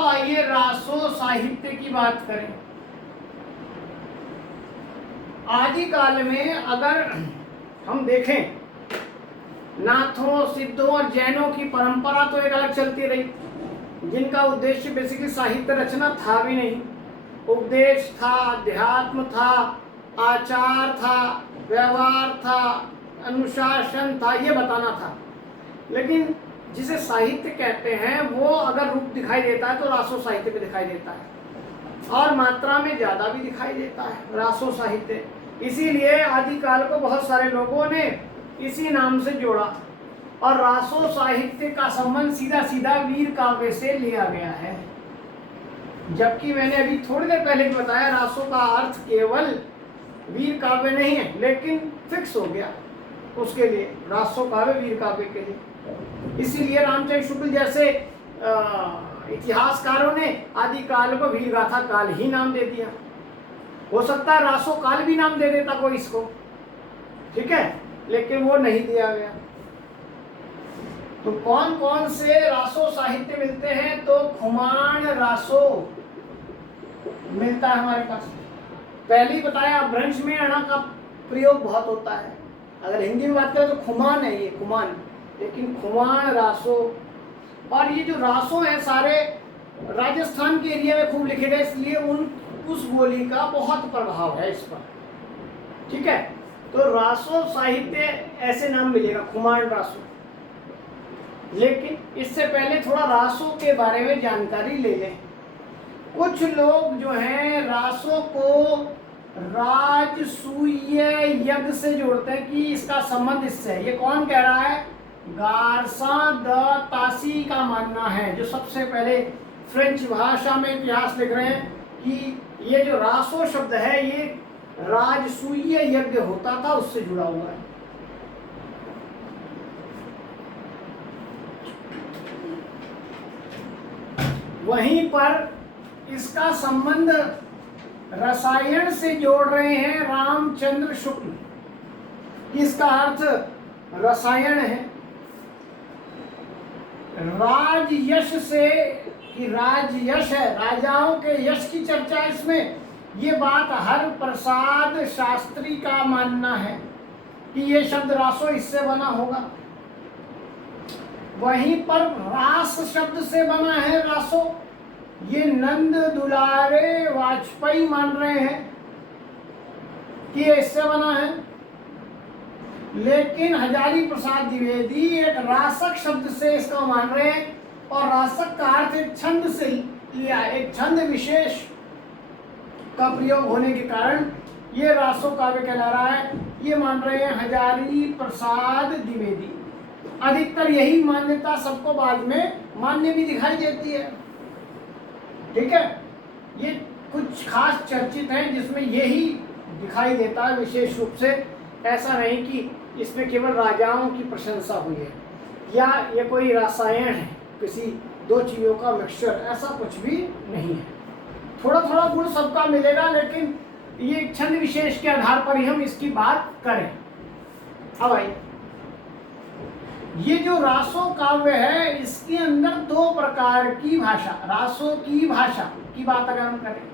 अब आइए रासो साहित्य की बात करें। आदिकाल में अगर हम देखें, नाथों, सिद्धों और जैनों की परंपरा तो एक अलग चलती रही, जिनका उद्देश्य बेसिकली साहित्य रचना था भी नहीं। उपदेश था, अध्यात्म था, आचार था, व्यवहार था, अनुशासन था, ये बताना था। लेकिन जिसे साहित्य कहते हैं वो अगर रूप दिखाई देता है तो रासो साहित्य में दिखाई देता है, और मात्रा में ज़्यादा भी दिखाई देता है रासो साहित्य। इसीलिए आदिकाल को बहुत सारे लोगों ने इसी नाम से जोड़ा, और रासो साहित्य का संबंध सीधा सीधा वीर काव्य से लिया गया है। जबकि मैंने अभी थोड़ी देर पहले भी बताया, रासो का अर्थ केवल वीर काव्य नहीं है, लेकिन फिक्स हो गया उसके लिए, रासो काव्य वीर काव्य के लिए। इसीलिए रामचंद्र शुक्ल जैसे इतिहासकारों ने आदिकाल को वीर गाथा काल ही नाम दे दिया। हो सकता है रासो काल भी नाम दे देता कोई इसको, ठीक है, लेकिन वो नहीं दिया गया। तो कौन कौन से रासो साहित्य मिलते हैं? तो खुमान रासो मिलता है हमारे पास। पहले ही बताया, अपभ्रंश में अणा का प्रयोग बहुत होता है। अगर हिंदी में बात करें तो खुमान है, ये खुमान, लेकिन खुमान रासो। और ये जो रासो है सारे राजस्थान के एरिया में खूब लिखे गए, इसलिए उस बोली का बहुत प्रभाव है इस पर, ठीक है। तो रासो साहित्य ऐसे नाम मिलेगा, खुमान रासो। लेकिन इससे पहले थोड़ा रासो के बारे में जानकारी ले लें। कुछ लोग जो हैं रासो को राजसूय यज्ञ से जोड़ते हैं कि इसका संबंध इससे है। ये कौन कह रहा है? गारसा द तासी का मानना है, जो सबसे पहले फ्रेंच भाषा में इतिहास लिख रहे हैं कि ये जो रासो शब्द है ये राजसूय यज्ञ होता था उससे जुड़ा हुआ है। वहीं पर इसका संबंध रसायन से जोड़ रहे हैं रामचंद्र शुक्ल, इसका अर्थ रसायन है। राज यश से, कि राज यश है, राजाओं के यश की चर्चा इसमें। ये बात हर प्रसाद शास्त्री का मानना है कि ये शब्द रासो इससे बना होगा। वहीं पर रास शब्द से बना है रासो, ये नंद दुलारे वाजपेयी मान रहे हैं कि ये इससे बना है। लेकिन हजारी प्रसाद द्विवेदी एक रासक शब्द से इसका मान रहे हैं, और रासक का अर्थ एक छंद से लिया, एक छंद विशेष का प्रयोग होने के कारण ये रासो काव्य कहला रहा है। ये मान रहे हैं हजारी प्रसाद द्विवेदी। अधिकतर यही मान्यता सबको बाद में मान्य भी दिखाई देती है, ठीक है। ये कुछ खास चर्चित हैं जिसमें यही दिखाई देता है विशेष रूप से। ऐसा नहीं कि इसमें केवल राजाओं की प्रशंसा हुई है या ये कोई रसायन है, किसी दो चीज़ों का मिक्सचर, ऐसा कुछ भी नहीं है। थोड़ा थोड़ा गुण सबका मिलेगा, लेकिन ये छंद विशेष के आधार पर ही हम इसकी बात करें। अब आइए, ये जो रासो काव्य है इसके अंदर दो प्रकार की भाषा, रासो की भाषा की बात अगर हम करें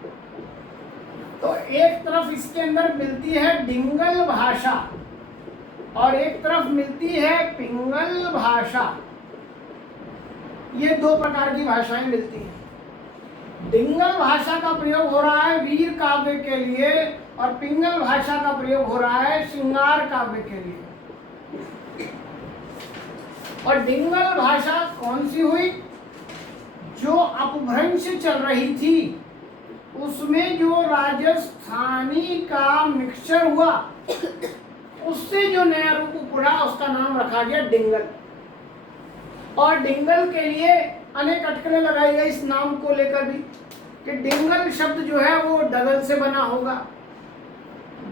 तो एक तरफ इसके अंदर मिलती है डिंगल भाषा और एक तरफ मिलती है पिंगल भाषा। ये दो प्रकार की भाषाएं मिलती हैं। डिंगल भाषा का प्रयोग हो रहा है वीर काव्य के लिए और पिंगल भाषा का प्रयोग हो रहा है श्रृंगार काव्य के लिए। और डिंगल भाषा कौन सी हुई? जो अपभ्रंश चल रही थी उसमें जो राजस्थानी का मिक्सचर हुआ उससे जो नया रूप उपड़ा उसका नाम रखा गया डिंगल। और डिंगल के लिए अनेक अटकलें लगाई गई इस नाम को लेकर भी कि डिंगल शब्द जो है वो डगल से बना होगा,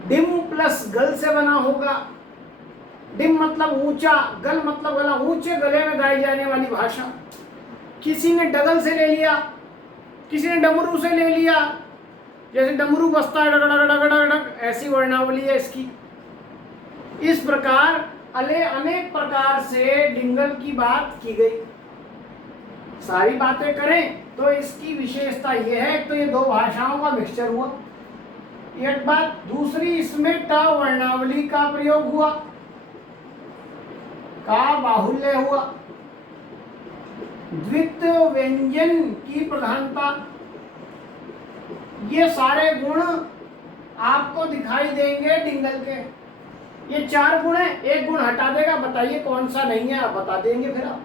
डिम प्लस गल से बना होगा। डिम मतलब ऊंचा, गल मतलब गला, ऊंचे गले में गाई जाने वाली भाषा। किसी ने डगल से ले लिया, किसी ने डमरू से ले लिया, जैसे डमरू बजता है डग डग डग डग डग, ऐसी वर्णावली है इसकी। इस प्रकार अनेक प्रकार से डिंगल की बात की गई। सारी बातें करें तो इसकी विशेषता ये है, तो ये दो भाषाओं का मिक्सचर हुआ, एक बात। दूसरी, इसमें ट वर्णावली का प्रयोग हुआ, का बाहुल्य हुआ, द्वितीय व्यंजन की प्रधानता, ये सारे गुण आपको दिखाई देंगे डिंगल के। ये 4 गुण है, एक गुण हटा देगा, बताइए कौन सा नहीं है, आप बता देंगे फिर आप।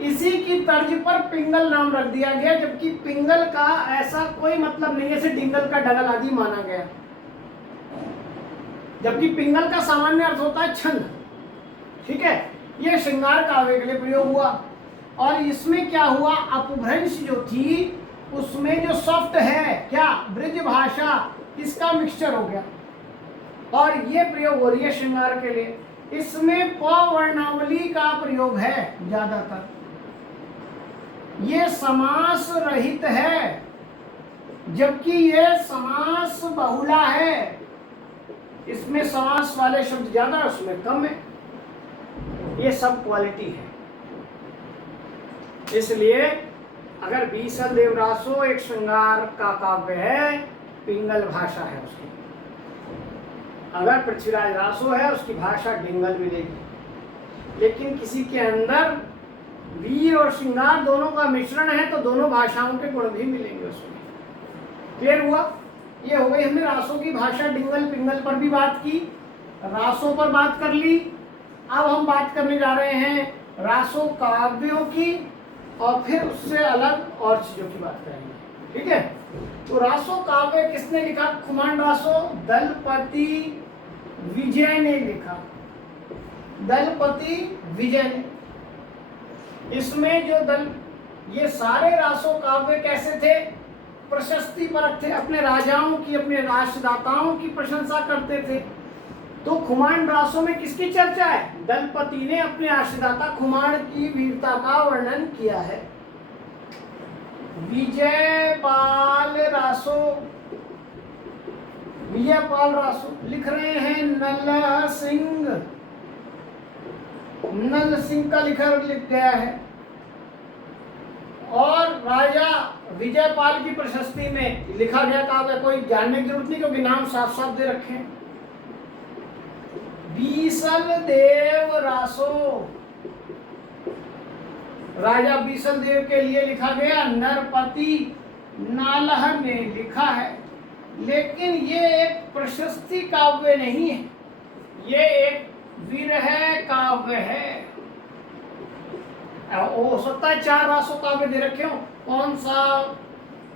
इसी की तर्ज पर पिंगल नाम रख दिया गया, जबकि पिंगल का ऐसा कोई मतलब नहीं है, जैसे डिंगल का डगल आदि माना गया, जबकि पिंगल का सामान्य अर्थ होता है छंद। ठीक है, ये श्रृंगार काव्य के लिए प्रयोग हुआ। और इसमें क्या हुआ, अपभ्रंश जो थी उसमें जो सॉफ्ट है क्या, ब्रज भाषा, इसका मिक्सचर हो गया, और ये प्रयोग हो रही है श्रृंगार के लिए। इसमें प वर्णावली का प्रयोग है ज्यादातर, ये समास रहित है, जबकि ये समास बहुला है, इसमें समास वाले शब्द ज्यादा, उसमें कम है। ये सब क्वालिटी है। इसलिए अगर बीसल देवरासो एक श्रृंगार का काव्य है, पिंगल भाषा है उसकी। अगर पृथ्वीराज रासो है, उसकी भाषा डिंगल मिलेगी। लेकिन किसी के अंदर वीर और श्रृंगार दोनों का मिश्रण है, तो दोनों भाषाओं के गुण भी मिलेंगे उसमें। क्लियर हुआ? ये हो गई, हमने रासों की भाषा डिंगल पिंगल पर भी बात की, रासों पर बात कर ली। अब हम बात करने जा रहे हैं रासो काव्यों की, और फिर उससे अलग और चीजों की बात करेंगे। ठीक है, तो रासो काव्य किसने लिखा? खुमान रासो दलपति विजय ने लिखा, दलपति विजय ने। इसमें जो ये सारे रासो काव्य कैसे थे? प्रशस्ति परक थे, अपने राजाओं की, अपने राष्ट्रदाताओं की प्रशंसा करते थे। तो खुमान रासो में किसकी चर्चा है? दलपति ने अपने आश्रदाता खुमान की वीरता का वर्णन किया है। विजयपाल रासो, विजयपाल रासो लिख रहे हैं नल सिंह, नल सिंह का लिख गया है। और राजा विजयपाल की प्रशस्ति में लिखा गया काव्य, कोई जानने की जरूरत नहीं क्योंकि नाम साफ साफ दे रखे हैं। बीसल देव रासो, राजा बीसल देव के लिए लिखा गया, नरपति नालह ने लिखा है। लेकिन ये एक प्रशस्ति काव्य नहीं है, ये एक विरह काव्य है। हो सकता है 4 रासो काव्य दे रखे हो, कौन सा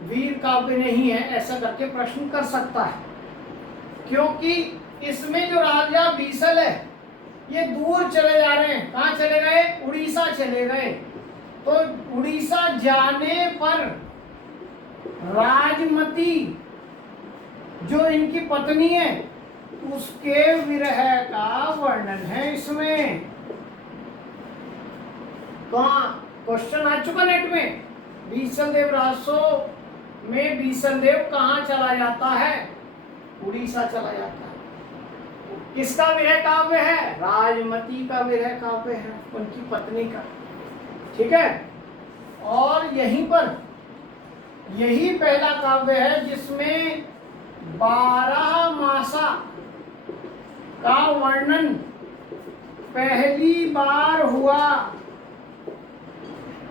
वीर काव्य नहीं है, ऐसा करके प्रश्न कर सकता है। क्योंकि इसमें जो राजा बीसल है ये दूर चले जा रहे हैं। कहाँ चले गए? उड़ीसा चले गए। तो उड़ीसा जाने पर राजमती जो इनकी पत्नी है उसके विरह का वर्णन है इसमें। कहाँ क्वेश्चन आ चुका नेट में, बीसल देव रासो में बीसल देव कहाँ चला जाता है? उड़ीसा चला जाता है। किसका विरह काव्य है? राजमती का विरह काव्य है, उनकी पत्नी का। ठीक है, और यहीं पर यही पहला काव्य है जिसमें 12 मासा का वर्णन पहली बार हुआ।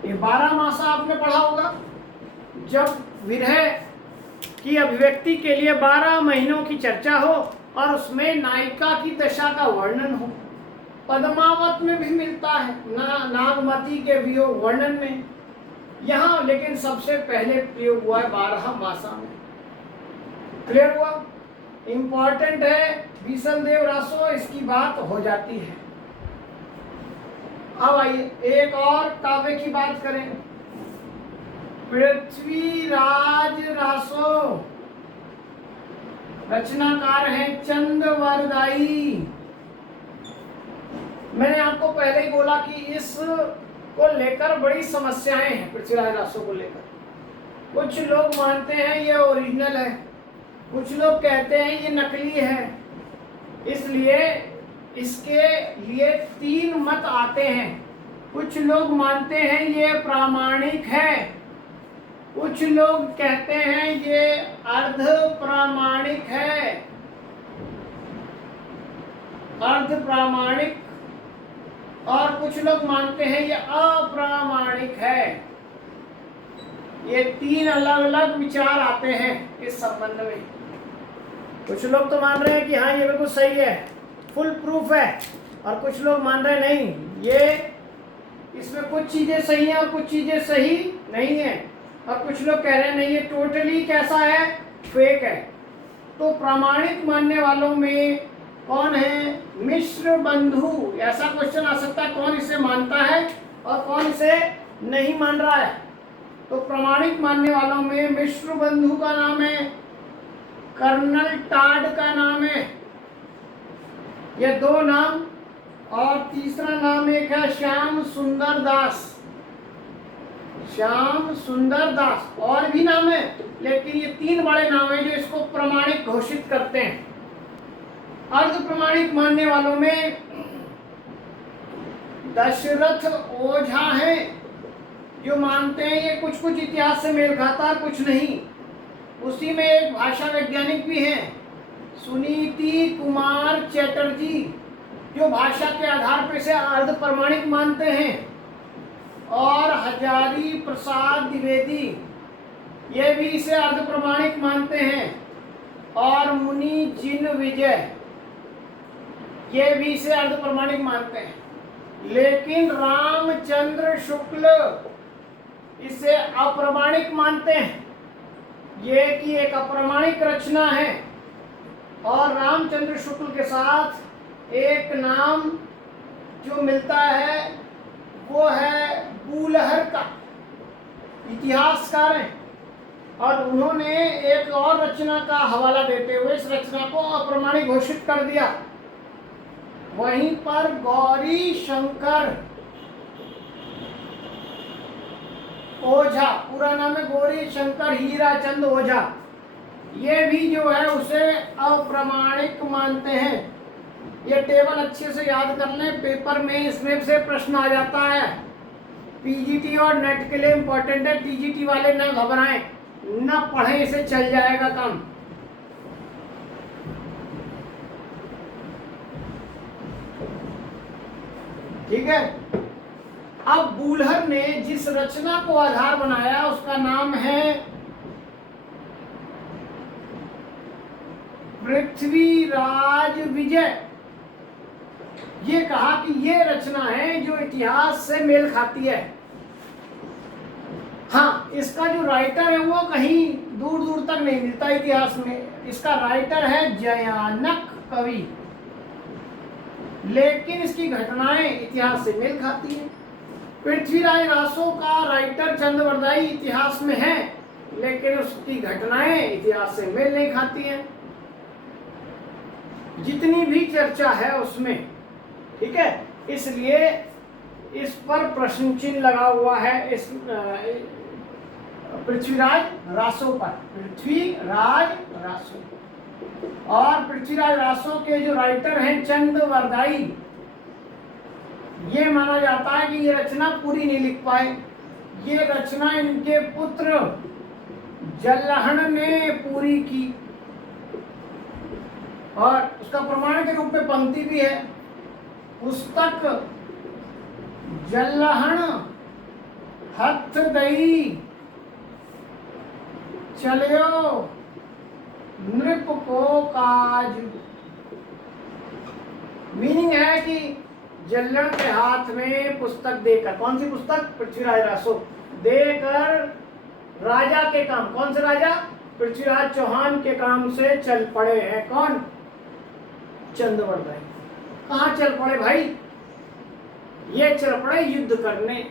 ये 12 मासा आपने पढ़ा होगा, जब विरह की अभिव्यक्ति के लिए 12 महीनों की चर्चा हो और उसमें नायिका की दशा का वर्णन हो। पद्मावत में भी मिलता है, नागमती के वियोग वर्णन में। यहाँ लेकिन सबसे पहले प्रयोग हुआ है 12 मासा में। क्लियर हुआ? इंपॉर्टेंट है, बीसल देव रासो, इसकी बात हो जाती है। अब आइए एक और काव्य की बात करें, पृथ्वीराज रासो। रचनाकार है चंदवरदाई। मैंने आपको पहले ही बोला कि इस को लेकर बड़ी समस्याएं हैं, पृथ्वीराज रासो को लेकर। कुछ लोग मानते हैं ये ओरिजिनल है, कुछ लोग कहते हैं ये नकली है। इसलिए इसके लिए 3 मत आते हैं। कुछ लोग मानते हैं ये प्रामाणिक है, कुछ लोग कहते हैं ये अर्ध प्रामाणिक है, अर्ध प्रामाणिक, और कुछ लोग मानते हैं ये अप्रामाणिक है। ये तीन अलग अलग विचार आते हैं इस संबंध में। कुछ लोग तो मान रहे हैं कि हाँ ये बिल्कुल सही है, फुल प्रूफ है, और कुछ लोग मान रहे हैं नहीं, ये इसमें कुछ चीजें सही हैं और कुछ चीजें सही नहीं है, और कुछ लोग कह रहे हैं नहीं ये टोटली कैसा है, फेक है। तो प्रामाणिक मानने वालों में कौन है? मिश्र बंधु। ऐसा क्वेश्चन आ सकता है कौन इसे मानता है और कौन इसे नहीं मान रहा है। तो प्रामाणिक मानने वालों में मिश्र बंधु का नाम है, कर्नल टाड का नाम है, ये दो नाम, और तीसरा नाम एक है श्याम सुंदर दास। श्याम सुंदर दास, और भी नाम है, लेकिन ये तीन बड़े नाम हैं जो इसको प्रामाणिक घोषित करते हैं। अर्ध प्रामाणिक मानने वालों में दशरथ ओझा हैं, जो मानते हैं ये कुछ कुछ इतिहास से मेल खाता है, कुछ नहीं। उसी में एक भाषा वैज्ञानिक भी हैं, सुनीति कुमार चैटर्जी, जो भाषा के आधार पर इसे अर्ध प्रामाणिक मानते हैं, और हजारी प्रसाद द्विवेदी, ये भी इसे अर्ध प्रामाणिक मानते हैं, और मुनि जिन विजय, ये भी इसे अर्ध प्रमाणिक मानते हैं। लेकिन रामचंद्र शुक्ल इसे अप्रामाणिक मानते हैं, ये कि एक अप्रामाणिक रचना है। और रामचंद्र शुक्ल के साथ एक नाम जो मिलता है वो है बूलहर का, इतिहासकार हैं, और उन्होंने एक और रचना का हवाला देते हुए इस रचना को अप्रामाणिक घोषित कर दिया। वहीं पर गौरी शंकर ओझा, पूरा नाम है गौरी शंकर हीराचंद ओझा, ये भी जो है उसे अप्रामाणिक मानते हैं। ये टेबल अच्छे से याद कर लें, पेपर में इसमें से प्रश्न आ जाता है। पीजीटी और नेट के लिए इम्पोर्टेंट है, टीजीटी वाले ना घबराएं, ना पढ़ें, इसे चल जाएगा काम। ठीक है। अब बूलहर ने जिस रचना को आधार बनाया उसका नाम है पृथ्वीराज विजय। ये कहा कि ये रचना है जो इतिहास से मेल खाती है। हाँ, इसका जो राइटर है वो कहीं दूर दूर तक नहीं मिलता इतिहास में। इसका राइटर है जयानक कवि, लेकिन इसकी घटनाएं इतिहास से मेल खाती हैं। पृथ्वीराज रासो का राइटर चंद्रवरदाई इतिहास में है, लेकिन उसकी घटनाएं इतिहास से मेल नहीं खाती हैं, जितनी भी चर्चा है उसमें। ठीक है, इसलिए इस पर प्रश्न चिन्ह लगा हुआ है, इस पृथ्वीराज रासो पर, पृथ्वीराज रासो। और पृथ्वीराज रासो के जो राइटर हैं चंद्रवरदाई, ये माना जाता है कि ये रचना पूरी नहीं लिख पाए। ये रचना इनके पुत्र जल्लहन ने पूरी की, और उसका प्रमाण के रूप में पंक्ति भी है। पुस्तक जल्लहन हथ दई चलियो नृप को काज। मीनिंग है कि जल्लहन के हाथ में पुस्तक देकर, कौन सी पुस्तक? पृथ्वीराज रासो, देकर राजा के काम, कौन से राजा? पृथ्वीराज चौहान के काम से चल पड़े हैं। कौन? चंद्रवरदाई। कहाँ चल पड़े भाई? ये चल पड़े युद्ध करने।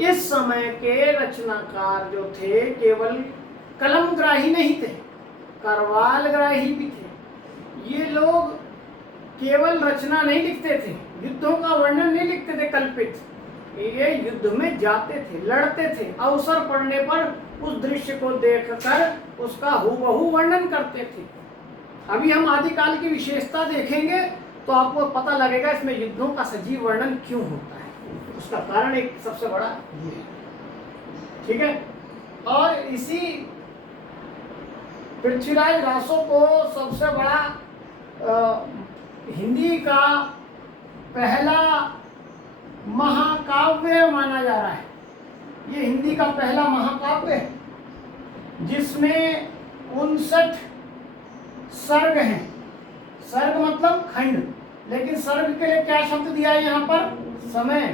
इस समय के रचनाकार जो थे केवल कलमग्राही नहीं थे, करवालग्राही भी थे। ये लोग केवल रचना नहीं लिखते थे, युद्धों का वर्णन नहीं लिखते थे कल्पित, ये युद्ध में जाते थे, लड़ते थे, अवसर पड़ने पर उस दृश्य को देखकर उसका हूबहू वर्णन करते थे। अभी हम आदिकाल की विशेषता देखेंगे तो आपको पता लगेगा इसमें युद्धों का सजीव वर्णन क्यों होता है। उसका कारण एक सबसे बड़ा ये है, ठीक है। और इसी पृथ्वीराज रासो को सबसे बड़ा हिंदी का पहला महाकाव्य माना जा रहा है। ये हिंदी का पहला महाकाव्य है जिसमें 59 सर्ग हैं। सर्ग मतलब खंड, लेकिन सर्ग के लिए क्या शब्द दिया है यहाँ पर? समय।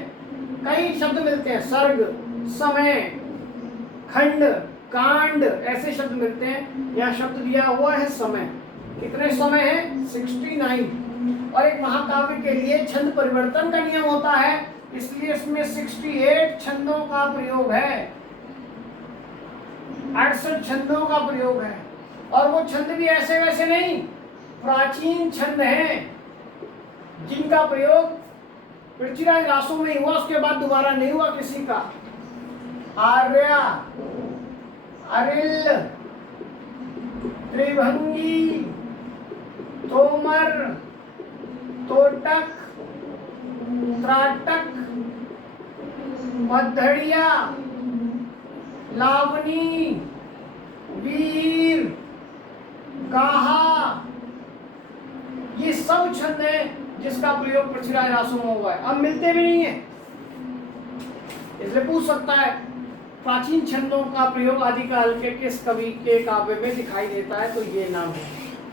कई शब्द मिलते हैं, सर्ग, समय, खंड, कांड, ऐसे शब्द मिलते हैं। यहाँ शब्द दिया हुआ है समय। कितने समय है? 69। और एक महाकाव्य के लिए छंद परिवर्तन का नियम होता है, इसलिए इसमें 68 छंदों का प्रयोग है, 68 छंदों का प्रयोग है। और वो छंद भी ऐसे वैसे नहीं, प्राचीन छंद हैं जिनका प्रयोग पृथ्वीराज रासो में हुआ, उसके बाद दोबारा नहीं हुआ किसी का। आर्या, अरिल, त्रिभंगी, तोमर, तोटक, त्राटक, मद्धड़िया, लावनी, वीर, गाहा, ये सब छंद हैं जिसका प्रयोग पृथ्वीराज रासो में हुआ है। अब मिलते भी नहीं है, इसलिए पूछ सकता है प्राचीन छंदों का प्रयोग आदिकाल के किस कवि के काव्य में दिखाई देता है, तो ये नाम है।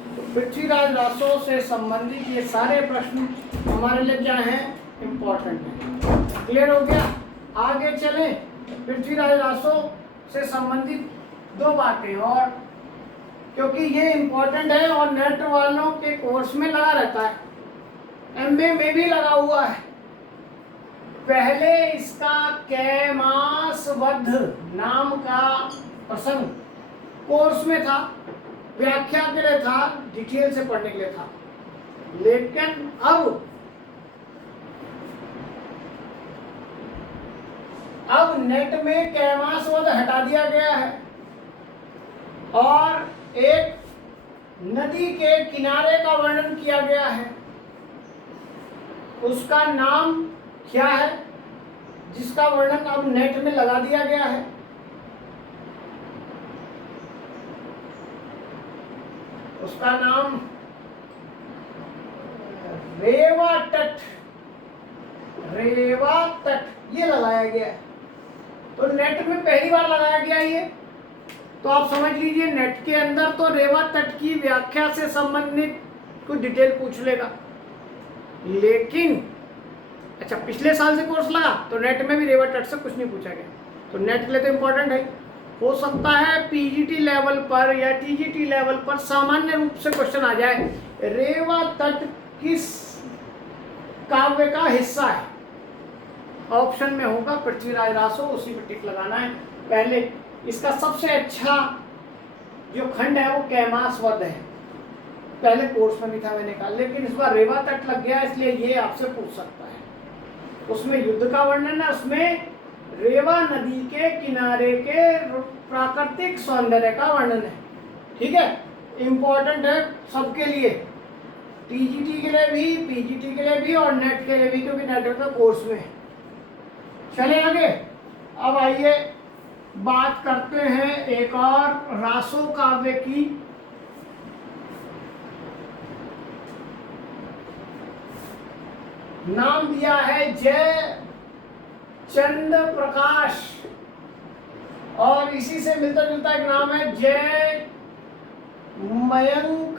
तो पृथ्वीराज रासो से संबंधित ये सारे प्रश्न हमारे लिए क्या हैं? इम्पोर्टेंट है। क्लियर हो गया? आगे चलें। पृथ्वीराज रासो से संबंधित दो बातें और, क्योंकि ये इम्पोर्टेंट है और नेट वालों के कोर्स में लगा रहता है, एमए में भी लगा हुआ है। पहले इसका कैमासवध नाम का प्रसंग कोर्स में था, व्याख्या के लिए था, डिटेल से पढ़ने के लिए था। लेकिन अब नेट में कैमासवध हटा दिया गया है और एक नदी के किनारे का वर्णन किया गया है। उसका नाम क्या है जिसका वर्णन अब नेट में लगा दिया गया है? उसका नाम रेवा तट, रेवा तट ये लगाया गया है। तो नेट में पहली बार लगाया गया ये, तो आप समझ लीजिए नेट के अंदर तो रेवा तट की व्याख्या से संबंधित कुछ डिटेल पूछ लेगा। लेकिन अच्छा, पिछले साल से कोर्स लगा तो नेट में भी रेवा तट से कुछ नहीं पूछा गया, तो नेट के लिए तो इम्पोर्टेंट है। हो सकता है पीजीटी लेवल पर या टीजीटी लेवल पर सामान्य रूप से क्वेश्चन आ जाए, रेवा तट किस काव्य का हिस्सा है? ऑप्शन में होगा पृथ्वीराज रासो, उसी पर टिक लगाना है। पहले इसका सबसे अच्छा जो खंड है वो कैमासवध है, पहले कोर्स में भी था मैंने कहा, लेकिन इस बार रेवा तट लग गया इसलिए ये आपसे पूछ सकता है। उसमें युद्ध का वर्णन है, उसमें रेवा नदी के किनारे के प्राकृतिक सौंदर्य का वर्णन है। ठीक है, इम्पोर्टेंट है सबके लिए, टीजीटी के लिए भी, पीजीटी के लिए भी और नेट के लिए भी, क्योंकि नेट का कोर्स में है। चले आगे। अब आइए बात करते हैं एक और रासो काव्य की। नाम दिया है जय चंद प्रकाश, और इसी से मिलता जुलता एक नाम है जय मयंक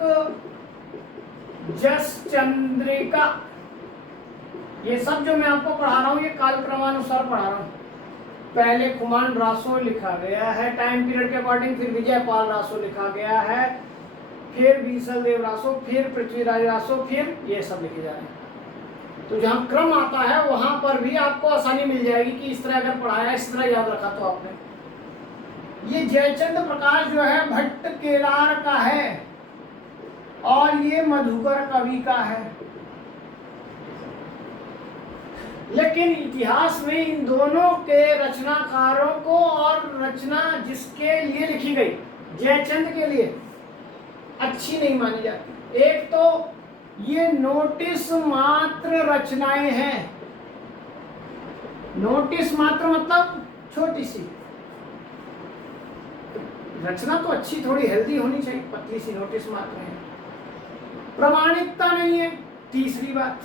जस चंद्रिका। ये सब जो मैं आपको पढ़ा रहा हूँ ये काल क्रमानुसार पढ़ा रहा हूँ। पहले कुमार रासो लिखा गया है टाइम पीरियड के अकॉर्डिंग, फिर विजयपाल रासो लिखा गया है, फिर बीसल देव रासो, फिर पृथ्वीराज रासो, फिर ये सब लिखे जा रहे हैं। तो जहाँ क्रम आता है वहां पर भी आपको आसानी मिल जाएगी कि इस तरह अगर पढ़ाया, इस तरह याद रखा तो आपने। ये जयचंद प्रकाश जो है भट्ट केदार का है और ये मधुकर कवि का है। लेकिन इतिहास में इन दोनों के रचनाकारों को और रचना जिसके लिए लिखी गई जयचंद के लिए अच्छी नहीं मानी जाती। एक तो ये नोटिस मात्र रचनाएं हैं, नोटिस मात्र मतलब छोटी सी। रचना तो अच्छी थोड़ी हेल्दी होनी चाहिए, पतली सी नोटिस मात्र है। प्रमाणिकता नहीं है। तीसरी बात,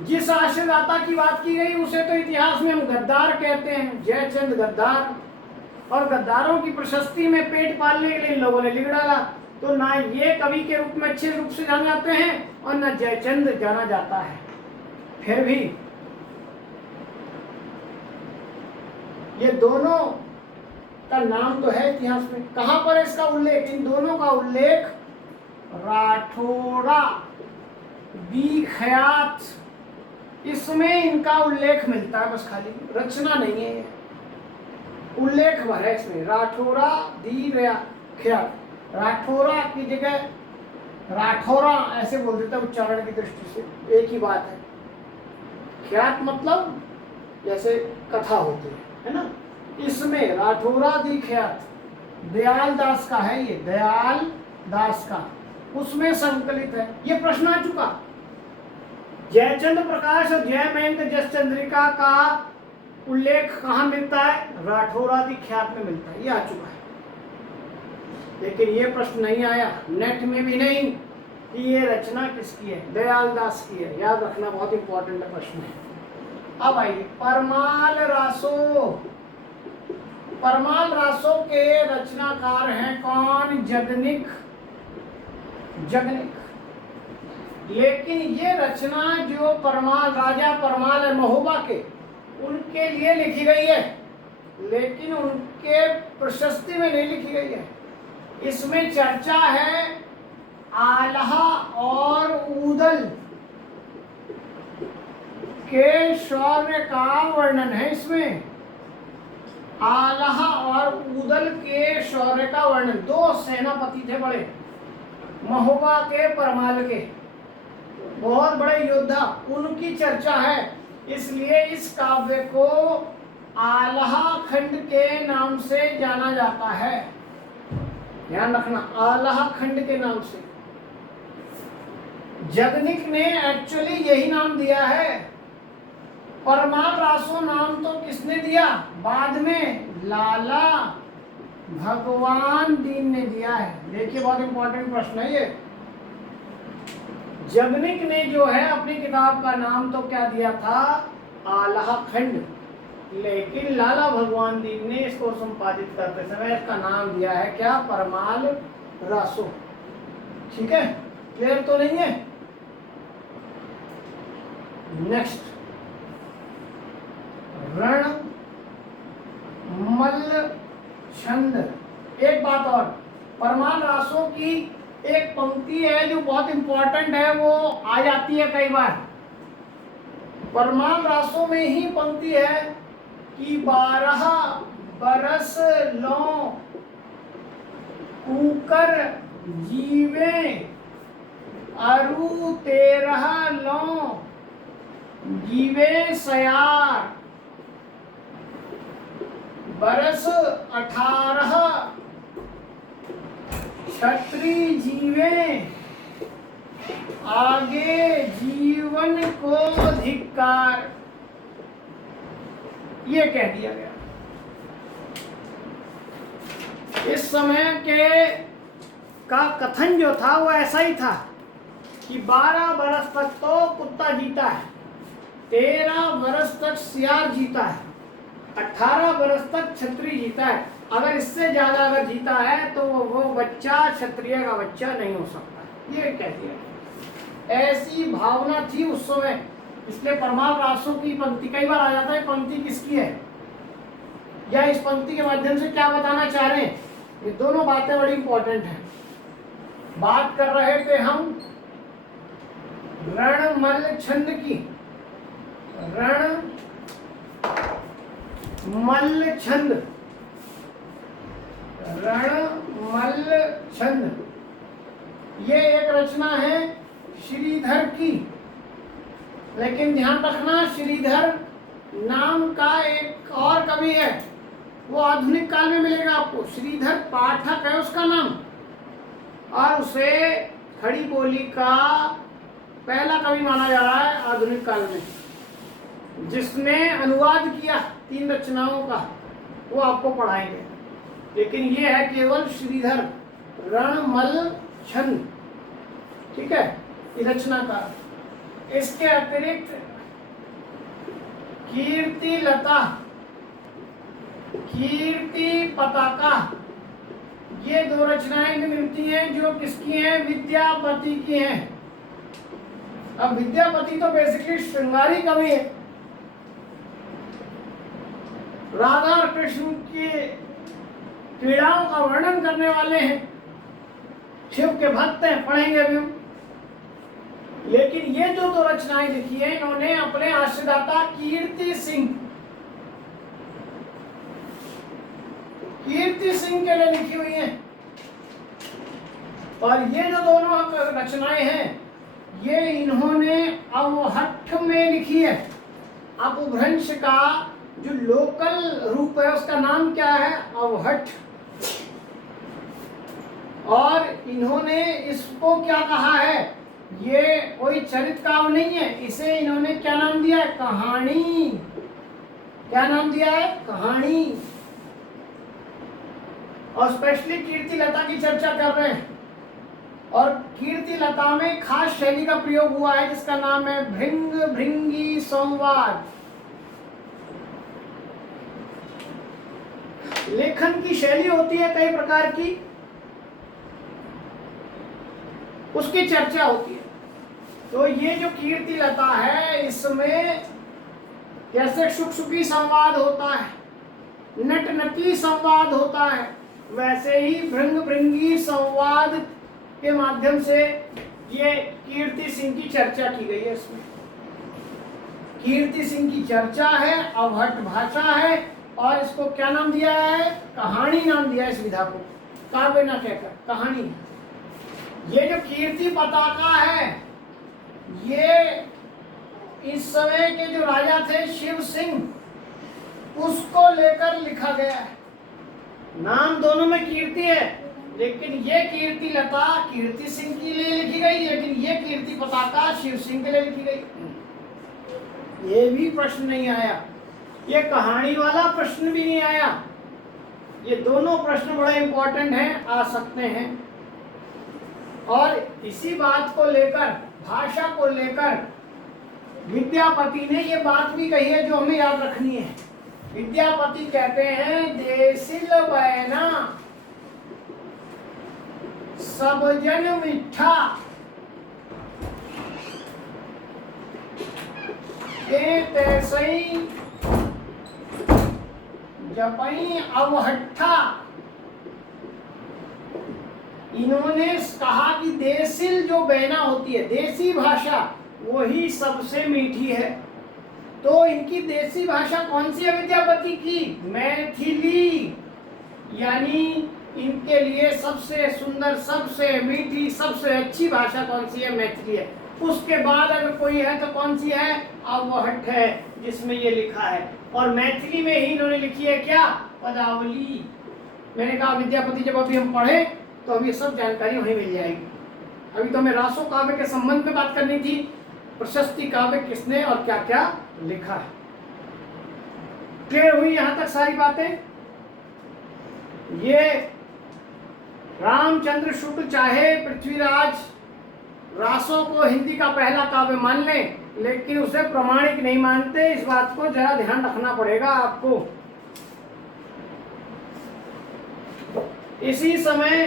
जिस आशयदाता की बात की गई उसे तो इतिहास में हम गद्दार कहते हैं, जयचंद गद्दार, और गद्दारों की प्रशस्ति में पेट पालने के लिए इन लोगों ने लिख डाला। तो ना ये कवि के रूप में अच्छे रूप से जाने जाते हैं और ना जयचंद जाना जाता है। फिर भी ये दोनों का नाम तो है इतिहास में। कहां पर है इसका उल्लेख? इन दोनों का उल्लेख राठौरा विख्यात, इसमें इनका उल्लेख मिलता है, बस खाली रचना नहीं है, उल्लेख भर है इसमें। राठौरा विख्यात, राठौरा की जगह राठौरा ऐसे बोल देता है उच्चारण की दृष्टि से, एक ही बात है। ख्यात मतलब जैसे कथा होती है ना, इसमें राठौरा विख्यात दयाल दास का है, ये दयाल दास का, उसमें संकलित है। ये प्रश्न आ चुका। जयचंद प्रकाश और जयमयंक जसचंद्रिका का उल्लेख कहाँ मिलता है? राठौरा विख्यात में मिलता है, ये आ चुका है। लेकिन ये प्रश्न नहीं आया, नेट में भी नहीं, कि ये रचना किसकी है? दयाल दास की है। याद रखना, बहुत इंपॉर्टेंट प्रश्न है। अब आइए परमाल रासो। परमाल रासो के रचनाकार हैं कौन? जगनिक। जगनिक। लेकिन ये रचना जो परमाल, राजा परमाल है महोबा के, उनके लिए लिखी गई है, लेकिन उनके प्रशस्ति में नहीं लिखी गई है। इसमें चर्चा है आल्हा और ऊदल के शौर्य का वर्णन है। इसमें आल्हा और ऊदल के शौर्य का वर्णन, दो सेनापति थे बड़े, महोबा के परमाल के, बहुत बड़े योद्धा, उनकी चर्चा है। इसलिए इस काव्य को आल्हा खंड के नाम से जाना जाता है। ध्यान रखना, आल्हा खंड के नाम से। जगनिक ने एक्चुअली यही नाम दिया है। परमाल रासो नाम तो किसने दिया? बाद में लाला भगवान दीन ने दिया है। देखिए बहुत इंपॉर्टेंट प्रश्न है ये। जगनिक ने जो है अपनी किताब का नाम तो क्या दिया था? आल्हा खंड, लेकिन लाला भगवान दीन ने इसको संपादित करते समय इसका नाम दिया है क्या? परमाल रासो। ठीक है, क्लियर तो नहीं है? नेक्स्ट, रण मल्ल छंद। एक बात और, परमाल रासो की एक पंक्ति है जो बहुत इंपॉर्टेंट है, वो आ जाती है कई बार। परमाल रासो में ही पंक्ति है कि 12 बरस लो कूकर जीवे अरु 13 लो जीवे सयार। बरस 18 क्षत्रि जीवे आगे जीवन को धिक्कार, ये कह दिया गया। इस समय के का कथन जो था वो ऐसा ही था कि 12 बरस तक तो कुत्ता जीता है, 13 बरस तक सियार जीता है, 18 बरस तक क्षत्रिय जीता है। अगर इससे ज्यादा अगर जीता है तो वो बच्चा क्षत्रिय का बच्चा नहीं हो सकता, ये कह दिया। ऐसी भावना थी उस समय, इसलिए परमाल रासो की पंक्ति कई बार आ जाता है। पंक्ति किसकी है या इस पंक्ति के माध्यम से क्या बताना चाह रहे हैं, ये दोनों बातें बड़ी इंपॉर्टेंट हैं। बात कर रहे थे हम रण मल्ल छंद की। रण मल्ल छंद, रण मल्ल छंद, ये एक रचना है श्रीधर की। लेकिन ध्यान रखना, श्रीधर नाम का एक और कवि है, वो आधुनिक काल में मिलेगा आपको। श्रीधर पाठक है उसका नाम, और उसे खड़ी बोली का पहला कवि माना जा रहा है आधुनिक काल में। जिसने अनुवाद किया 3 रचनाओं का, वो आपको पढ़ाएंगे। लेकिन ये है केवल श्रीधर रणमल छंद, ठीक है, ये रचनाकार। इसके अतिरिक्त कीर्ति लता, कीर्ति पताका, ये 2 रचनाएं भी मिलती हैं जो किसकी हैं? विद्यापति की हैं। अब विद्यापति तो बेसिकली श्रृंगारी कवि है, राधा और कृष्ण की क्रीड़ाओं का वर्णन करने वाले हैं, शिव के भक्त हैं, पढ़ेंगे अभी हम। लेकिन ये जो 2 रचनाएं लिखी है इन्होंने अपने आश्रयदाता कीर्ति सिंह के लिए लिखी हुई हैं। और ये जो दोनों रचनाएं हैं ये इन्होंने अवहट्ठ में लिखी है। अपभ्रंश का जो लोकल रूप है उसका नाम क्या है? अवहट्ठ। और इन्होंने इसको क्या कहा है? ये कोई चरित काव्य नहीं है, इसे इन्होंने क्या नाम दिया है? कहानी। क्या नाम दिया है? कहानी। और स्पेशली कीर्ति लता की चर्चा कर रहे हैं। और कीर्ति लता में खास शैली का प्रयोग हुआ है जिसका नाम है भृंग भृंगी संवाद। लेखन की शैली होती है कई प्रकार की, उसकी चर्चा होती है। तो ये जो कीर्ति लता है इसमें जैसे शुक-शुकी संवाद होता है, नट-नटी संवाद होता है, वैसे ही भृंग भृंगी संवाद के माध्यम से ये कीर्ति सिंह की चर्चा की गई है। इसमें कीर्ति सिंह की चर्चा है, अवहट्ठ भाषा है, और इसको क्या नाम दिया है? कहानी नाम दिया है इस विधा को, काव्य न कहकर कहानी। ये जो कीर्ति पताका है ये इस समय के जो राजा थे शिव सिंह उसको लेकर लिखा गया है। नाम दोनों में कीर्ति है, लेकिन ये कीर्ति लता कीर्ति सिंह के लिए लिखी गई, लेकिन ये कीर्ति पताका शिव सिंह के लिए लिखी गई। ये भी प्रश्न नहीं आया, ये कहानी वाला प्रश्न भी नहीं आया। ये दोनों प्रश्न बड़े इंपॉर्टेंट हैं, आ सकते हैं। और इसी बात को लेकर, भाषा को लेकर विद्यापति ने ये बात भी कही है जो हमें याद रखनी है। विद्यापति कहते हैं देसिल बैना सब जन मिठा तैसई जपई अवहट्ठा। इन्होंने कहा कि देसिल जो बैना होती है, देसी भाषा, वही सबसे मीठी है। तो इनकी देसी भाषा कौन सी है विद्यापति की? मैथिली। यानी इनके लिए सबसे सुंदर, सबसे मीठी, सबसे अच्छी भाषा कौन सी है? मैथिली है। उसके बाद अगर कोई है तो कौन सी है? अवहट्ठ है, जिसमें ये लिखा है। और मैथिली में ही इन्होंने लिखी है क्या? पदावली। मैंने कहा विद्यापति जब अभी हम पढ़े तो अभी सब जानकारी वहीं मिल जाएगी। अभी तो हमें रासो काव्य के संबंध में बात करनी थी, प्रशस्ति काव्य किसने और क्या क्या लिखा है। क्लियर हुई यहां तक सारी बातें? ये रामचंद्र शुक्ल चाहे पृथ्वीराज रासो को हिंदी का पहला काव्य मान लें, लेकिन उसे प्रमाणिक नहीं मानते। इस बात को जरा ध्यान रखना पड़ेगा आपको। इसी समय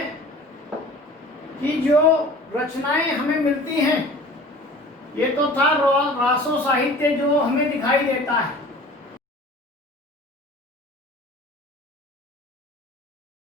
की जो रचनाएं हमें मिलती हैं, ये तो था रासो साहित्य जो हमें दिखाई देता है।